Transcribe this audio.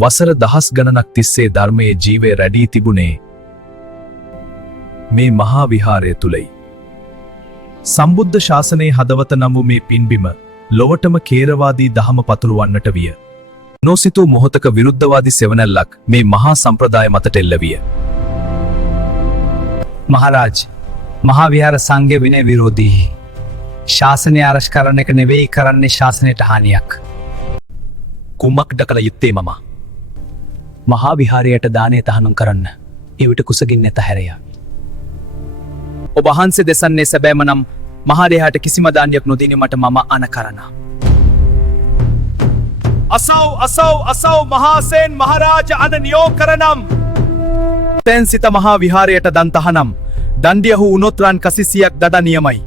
වසර දහස් ගණනක් තිස්සේ ධර්මයේ ජීවය රැඩී තිබුණේ මේ මහා විහාරය තුලයි. සම්බුද්ධ ශාසනයේ හදවත නම් වූ මේ පින්බිම ලොවටම කේරවාදී දහම පතුරවන්නට විය. නොසිතූ මොහොතක විරුද්ධවාදී සෙවණැල්ලක් මේ මහා සම්ප්‍රදාය මතට එල්ල විය. මහරාජ්, මහා විහාර සංඝ විනය විරෝධී. ශාසනය ආරක්ෂා කරන එක නෙවෙයි කරන්නේ ශාසනයට හානියක්. කුමක්ද කළ යුත්තේ මම? මහා විහාරයට දානය තහනම් කරන්න. එවිට කුසගින්න නැත හැරය. ඔබ වහන්සේ දෙසන්නේ සැබෑම නම් මහා දේහයට කිසිම දානයක් නොදීන මට මම අන කරන. අසව් මහාසේන් මහරාජ අන නියෝ කරනම්. තැන් සිත මහා විහාරයට දන් තහනම්. දණ්ඩියහු උනොත්රන් කසිසියක් දඩ නියමයි.